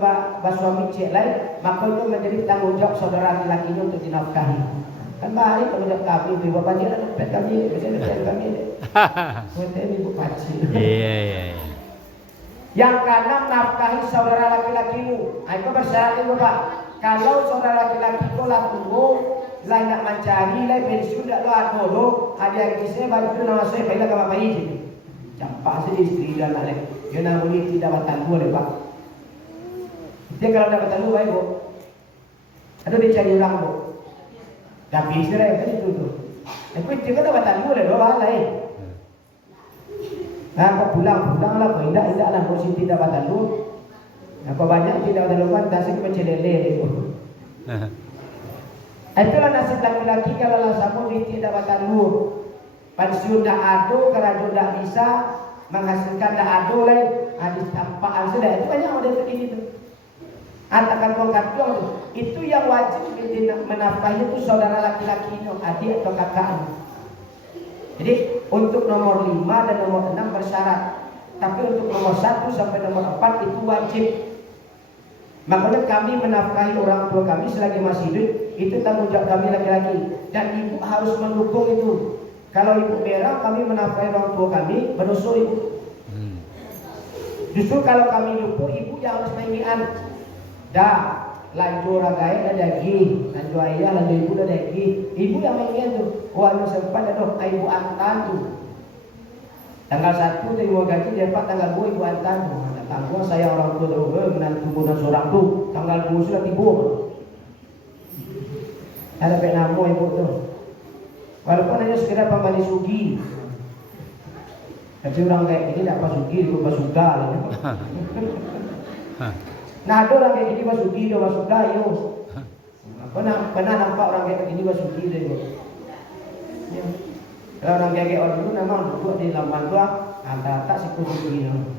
suami cik lain, maka itu menjadi tanggung jawab saudara laki-lakinya untuk dinafkahi. Kan baik kalau jawab kami, ibu bapak dia dapat kami, biasanya dapat kami. Buatnya ibu paci. Iya. Yang keenam nafkahi saudara laki-lakimu. Itu bersyarat ibu pak. Kalau saudara laki-laki itu lah tunggu, lah nak mencari, lah pensiun, tak lo ada lo, ada yang kisah baju nama saya, baiklah kamu bayi. campak saja istri dan anak. Dia namanya tidak batang dua deh pak. Dia kalau dapat batang dua baik bu. Aduh dia cari orang bu. Tapi istri kan itu tuh. Tapi dia kan dapat batang dua deh dua balai. Nah kau pulang lah, kau indah lah, kau sih tidak batang dua. Nah kau banyak tidak batang dua, tasik mencelele itu. Itulah nasib laki-laki kalau langsung dia tidak batang dua. Pensiun dah ado, kerajaan dah bisa menghasilkan dah ado lain, hadis tampaan sudah itu banyak model begini tu. Atakan kongkatuang itu yang wajib menafkahi itu saudara laki-laki itu, adik atau kakak. Jadi untuk nomor 5 dan nomor 6 bersyarat, tapi untuk nomor 1 sampai nomor 4 itu wajib. Makanya kami menafkahi orang tua kami selagi masih hidup, itu tanggung jawab kami laki-laki, dan ibu harus mendukung itu. Kalau ibu merah, kami menafkahi orang tua kami, berdosa ibu. Justru kalau kami lupa, ibu yang harus mainan. Dah, lanjut ragai dah daging, lanjut ayah, lanjut ibu dah daging. Ibu yang mainan tu. Oh, anu sempat ada ibu antan tu. Tanggal 1 terima gaji, dapat tanggal 2 ibu antan tu. Tanggal saya orang tua tu, menantu bukan seorang tu. Tanggal 2 sudah tiba. Ada pek nama ibu tu. Walaupun hanya sekedar pembalik sugi, tapi orang kayak gini dapat sugi, itu basuga lah. Nah ada orang kayak gini basugi, itu basuga yo. Pernah nampak orang kayak gini basugi deh. Ya. Kalau orang kayak orang dulu memang duduk di laman tua, rata-rata si sugi no.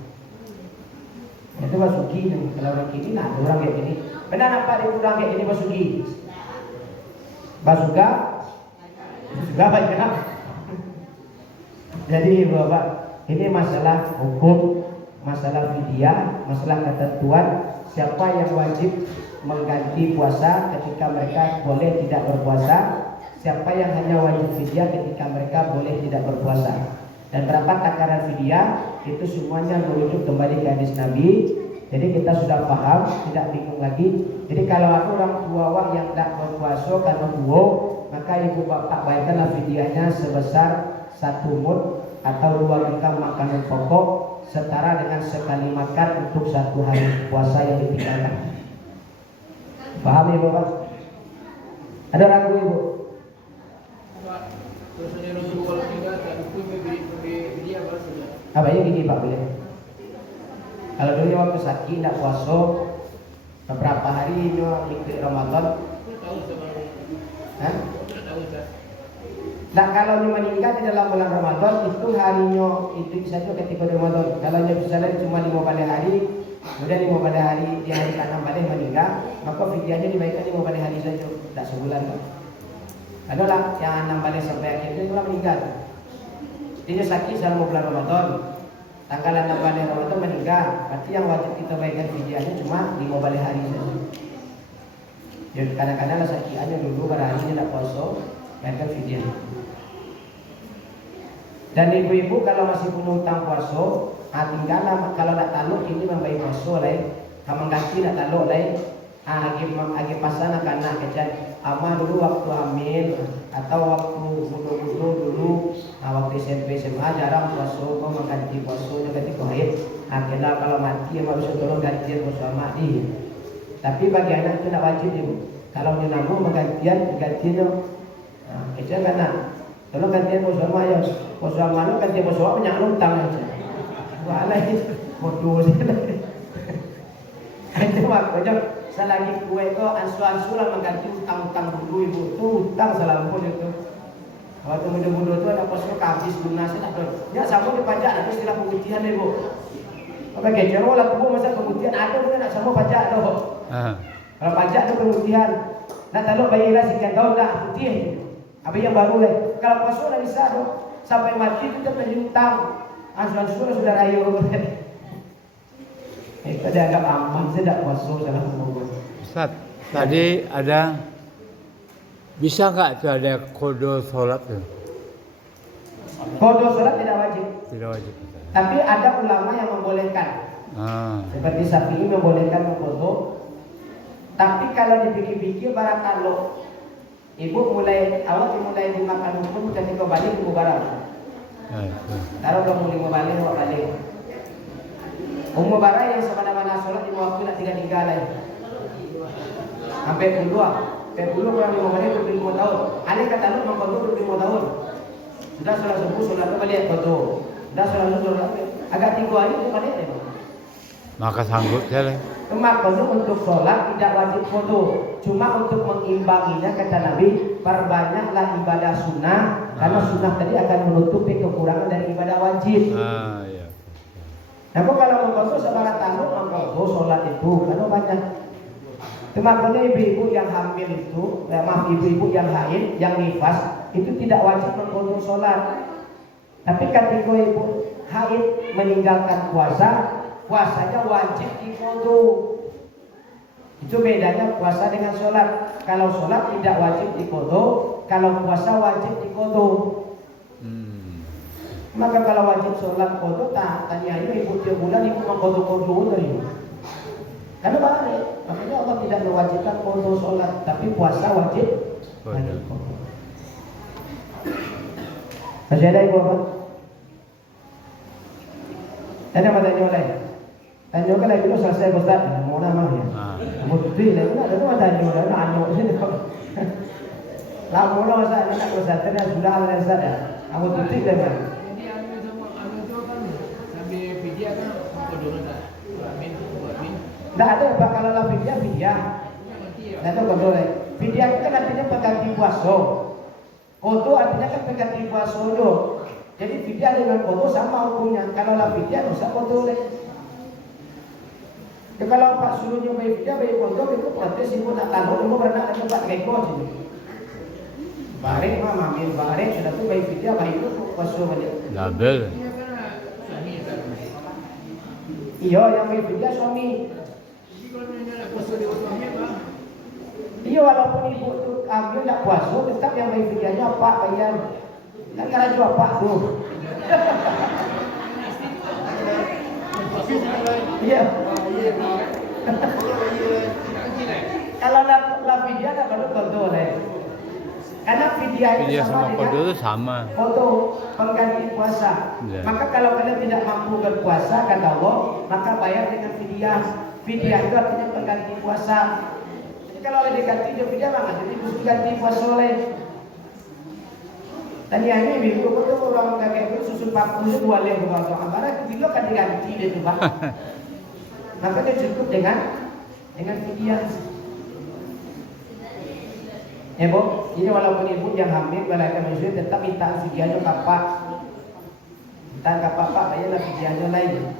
Itu basugi. Kalau orang gini, nah ada orang kayak gini. Pernah nampak orang kayak gini basugi, basuga. Sudah banyak. Jadi Bapak, ini masalah hukum, masalah fidyah, masalah ketentuan siapa yang wajib mengganti puasa ketika mereka boleh tidak berpuasa, siapa yang hanya wajib fidyah ketika mereka boleh tidak berpuasa. Dan berapa takaran fidyah itu semuanya merujuk kembali ke hadis Nabi. Jadi kita sudah paham, tidak bingung lagi. Jadi kalau ada orang tua yang tidak berpuasa karena buo, maka ibu bapak bayarkanlah fidyahnya sebesar 1 mud atau 2 rekam makanan pokok setara dengan sekali makan untuk 1 hari puasa yang ditinggalkan. Paham ya bapak? Ada ragu ibu? Apa ya gini pak boleh? Kalau dulu waktu sakit tidak puasa beberapa hari nyo ikut Ramadan. Nah kalau dia meninggal di dalam bulan Ramadan itu harinya itu saja ketika Ramadan. Kalau dia misalnya cuma 5 hari, kemudian 5 hari di hari ke-6 balik meninggal, maka fidyahnya diberikan 5 hari saja, tidak sebulan. Adalah yang 6 balik sampai akhirnya itu meninggal. Dia sakit selama bulan Ramadan. Tanggal 6 Ramadan meninggal, berarti yang wajib kita bayarkan fidyahnya cuma 5 hari saja. Ya kadang-kadang sakitannya dulu berhari tidak puasa, bayarkan fidyah. Dan ibu-ibu kalau masih punya utang puasa, tinggal kalau tak taluk ini membayar puasa lain, kamu ganti tak taluk lain, agi pasan akan nak kejar. Ama dulu waktu hamil atau waktu muda-muda dulu, waktu SMP SMA jarang puasa, kau mengganti puasa ganti kau haid. Akhirnya kalau mati harus tolong gantian puasa mati. Tapi bagi anak itu tidak wajib ibu. Kalau dia nanggung menggantian kejar kan tolong gantian puasa ya. Puasa mana gantian puasa banyak utang aja. Wah lagi bodoh sih. Itu makanya selagi kue itu ansu-ansu lah mengganti utang-utang dulu ibu itu utang selampun itu. Waktu muda-muda itu ada puasa habis lunasnya tak ada. Ya sama dipajak ada istilah pemutihan ibu. Apa kejar lah tubuh masa pemutihan ada pun nak sama pajak tu. Kalau pajak tu pemutihan. Nak tahu bayilah sekian tahun dah putih. Apa yang baru lah. Kalau puasa dah bisa tu. Sampai mati kita menjutang. Ansu-ansu sudah raya. Itu dianggap aman, saya tidak puasa dalam umur. Ustaz, tadi ada bisa nggak itu ada kodo sholat tuh? Kodo sholat tidak wajib. Tidak wajib. Tapi ada ulama yang membolehkan. Seperti Syafi'i membolehkan mengkodo. Tapi kalau dipikir-pikir barang kalau ibu mulai awal dimulai dimakan hukum ketika balik ibu barang. Taruh kamu lima balik, dua balik. Umur barang yang semana-mana sholat di waktu nak tinggal lain. Sampai puluh kurang 5 menit 25 tahun. Ada kata lu mengkotor 25 tahun. Sudah sholat subuh, sholat itu balik kotor. Sudah sholat subuh, sholat agak 3 hari itu balik deh. Maka sanggup saya lah. Maka untuk sholat tidak wajib foto, cuma untuk mengimbanginya kata Nabi, perbanyaklah ibadah sunnah, karena sunnah tadi akan menutupi kekurangan dari ibadah wajib. Iya. Namun kalau mengkotor sebarat tahun, mengkotor sholat itu karena banyak. Makanya ibu-ibu yang hamil itu, maaf ibu-ibu yang haid, yang nifas itu tidak wajib mengkotor sholat. Tapi ketika ibu haid meninggalkan puasa, puasanya wajib diqodho. Itu bedanya puasa dengan sholat. Kalau sholat tidak wajib diqodho, kalau puasa wajib diqodho. Maka kalau wajib sholat qodho, tanya ibu tiap bulan ibu mengqodho dari ibu. Karena balik, makanya Allah tidak mewajibkan qodho sholat, tapi puasa wajib. Masih ada ibu apa? Ada apa tanya oleh? Tanya kan lagi dulu selesai Ustaz, mau nama ya. Mesti lagi ada tu tanya oleh, anu sini. Lah mula Ustaz nak Ustaz tanya sudah ada Ustaz ya. Aku tutik dah kan. Jadi anu itu kan sambil video kan kodoh dah. Amin. Tak ada apa kalau lah video. Tak tahu kodoh leh. Video kan artinya pengganti puasa. Kodoh artinya kan pengganti puasa dulu. Jadi video dengan kodoh sama hukumnya. Kalau lah video usah kodoh leh. Ya kalau Pak suruhnya bayi video, bayi kodoh itu protes ibu nak tahu, ibu beranak lagi Pak Geko sini. Bareng mama ambil bareng sudah tu bayi video, bayi itu puasa balik. Double. Iya yang bayi video suami. Jadi kalau nak puasa di rumahnya apa? Iya walaupun ibu tu ambil tak puasa, tetap yang bayi videonya Pak bayar. Kan karena jual Pak tu. Iya. Kalau lah video tak perlu kodoh leh. Karena video Video sama dengan kodoh itu sama. foto pengganti puasa. Ya. Maka kalau kalian tidak mampu berpuasa kata Allah, maka bayar dengan fidyah. Fidyah itu artinya pengganti puasa. Jadi kalau oleh diganti dia fidyah banget, jadi mesti ganti puasa oleh. Tadi ini ibu itu orang kakek itu susun 40 dua leh puasa. Antara itu kan diganti dia tu Pak. Maka dia cukup dengan fidyah. Ya Bu, ini walaupun ibu yang hamil melahirkan manusia tetap minta fidyahnya kapak. Minta kapak Pak, bayarlah fidyahnya lain.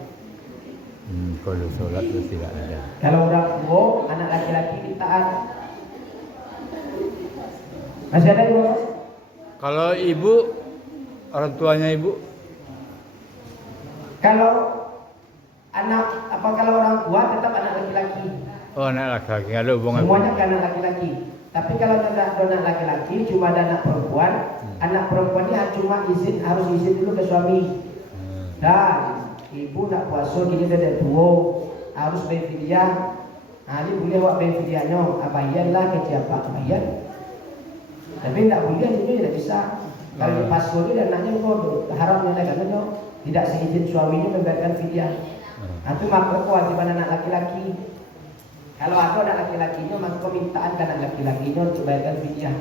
Kalau sholat itu tidak ada. Kalau orang tua, anak laki-laki ditaat. Masih ada ibu? Kalau ibu, orang tuanya ibu, Kalau kalau orang tua tetap anak laki-laki. oh anak laki-laki, ada hubungan. Semuanya ke anak laki-laki. Tapi kalau ada anak laki-laki, cuma ada anak perempuan. Anak perempuan ini harus izin dulu ke suami. Dan ibu nak puasa gini dah tua, harus bayar fidyah. Ini boleh buat bayar fidyahnya. Bayarlah ke siapa? Bayar. Tapi tidak boleh, itu tidak bisa. Kalau di pasu itu anaknya kok haramnya katanya tidak seizin suaminya membayarkan fidyah. Itu maka kewajiban anak laki-laki. Kalau aku anak laki-lakinya, maka permintaan anak laki-lakinya untuk bayarkan fidyah.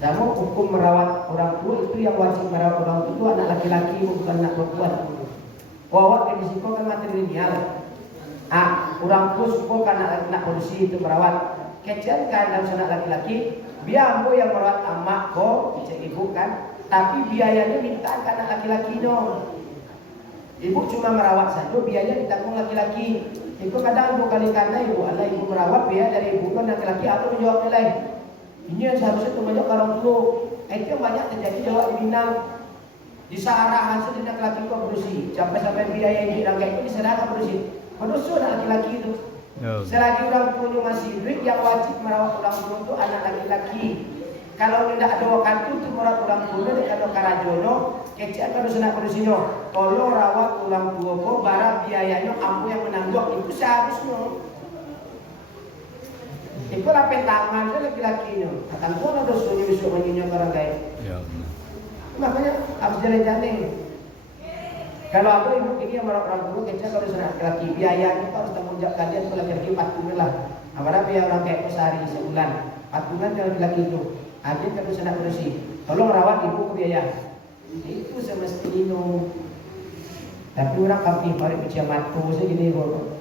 Sama hukum merawat orang tua itu yang wajib merawat orang tua itu anak laki-laki bukan anak perempuan. Wawak ke disiko kan matrilineal. Orang tua suka kan anak polisi itu merawat. Kecil kan dalam anak laki-laki, biar ambo yang merawat amak ko, cek ibu kan. Tapi biayanya minta ke anak laki-lakinya. Ibu cuma merawat saja, biayanya ditanggung laki-laki. Itu kadang 2 kali karena ibu merawat biaya dari ibu kan laki-laki atau menjawab lain. Ini yang seharusnya itu menjawab orang tua. Itu yang banyak terjadi jawab di Minang. Di Sahara hasil di laki-laki kau berusi. Sampai biaya ini rangkai itu diserahkan berusi. Manusia laki-laki itu. Selagi orang tua masih duit, yang wajib merawat orang tua itu anak laki-laki. Kalau tidak ada waktu itu merawat orang tua di kalau karajono, kecil kalau senang berusinya. Kalau rawat orang tua kau, barang biayanya ampu yang menanggung itu seharusnya. Itu lapet tangan saya laki-lakinya. Akan pun ada suruh besok menyinyok orang kaya. Makanya harus jalan-jalan. Kalau ada ibu ini yang orang dulu kita kalau sudah laki biaya kita harus tanggung jawab kalian kalau laki patungan lah. Apalagi biaya orang kayak sehari sebulan patungan kalau laki itu. Ada kalau sudah bersih. Tolong rawat ibu ke biaya. Itu semestinya. Tapi orang kami paling kecil matu segini kok.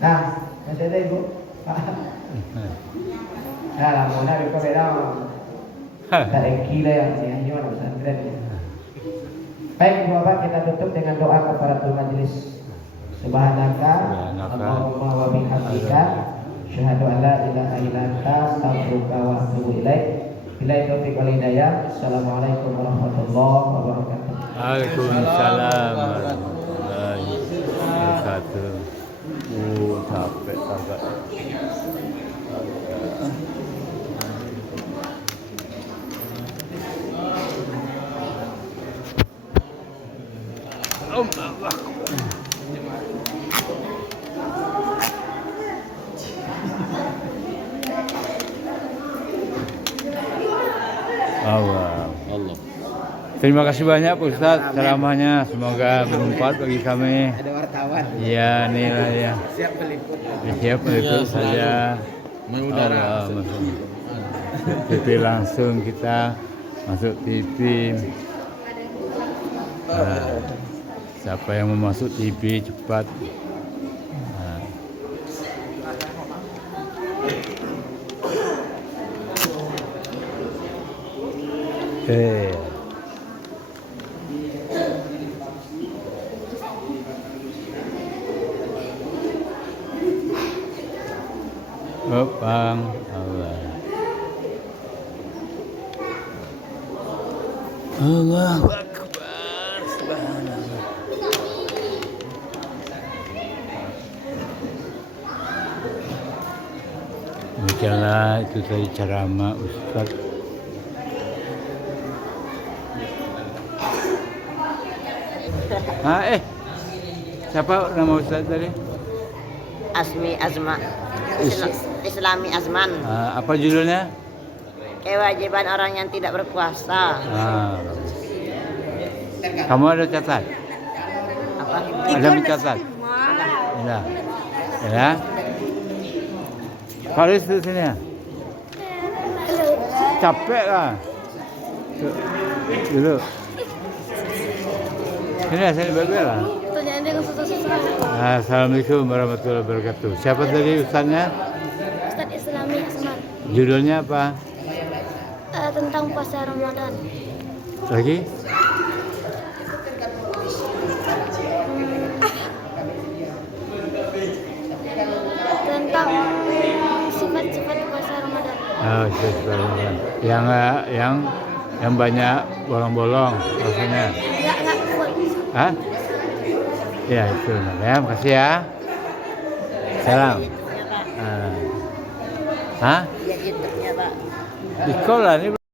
Nah, masih ada ibu. Nah, lama nak ikut bedang. Tak gila yang nyanyi orang pesantren. Baik ibu bapak, kita tutup dengan doa kafaratul majelis. Subhanaka Allahumma wa bihamdika asyhadu an la ilaha illa anta astaghfiruka wa atubu ilaik. Billahi taufiq wal hidayah. Assalamualaikum warahmatullahi wabarakatuh. Waalaikumsalam warahmatullahi wabarakatuh. Capek agak. Allah. Terima kasih banyak Pak Ustaz ceramahnya, semoga bermanfaat bagi kami. Ada wartawan. Iya, inilah ya. Siap meliput. Siap meliput saja. Mengudara. TV langsung kita masuk TV. Nah, siapa yang mau masuk TV cepat. Nah. Bang Allah. Allahu Akbar. Subhanallah. Demikianlah itu tadi ceramah Ustaz. Siapa nama Ustaz tadi? Asmi Azma. Islami Azman. Apa judulnya? Kewajiban orang yang tidak berpuasa. Kamu ada catat? Apa? Ada mencatat? Ya. Ya. Faris di sini ya? Capek lah. Dulu. Ini saya bebel lah. Assalamualaikum warahmatullahi wabarakatuh. Siapa tadi ustaznya? Ustaz Islami Azman. Judulnya apa? Tentang puasa Ramadan. Lagi? Tentang sifat-sifat puasa Ramadan. Oh, Ramadan. Yang banyak bolong-bolong rasanya. Enggak full. Hah? Ya itu. Ya, makasih ya. Salam. Hah? Ya, YouTube-nya, Pak. Di sekolah ini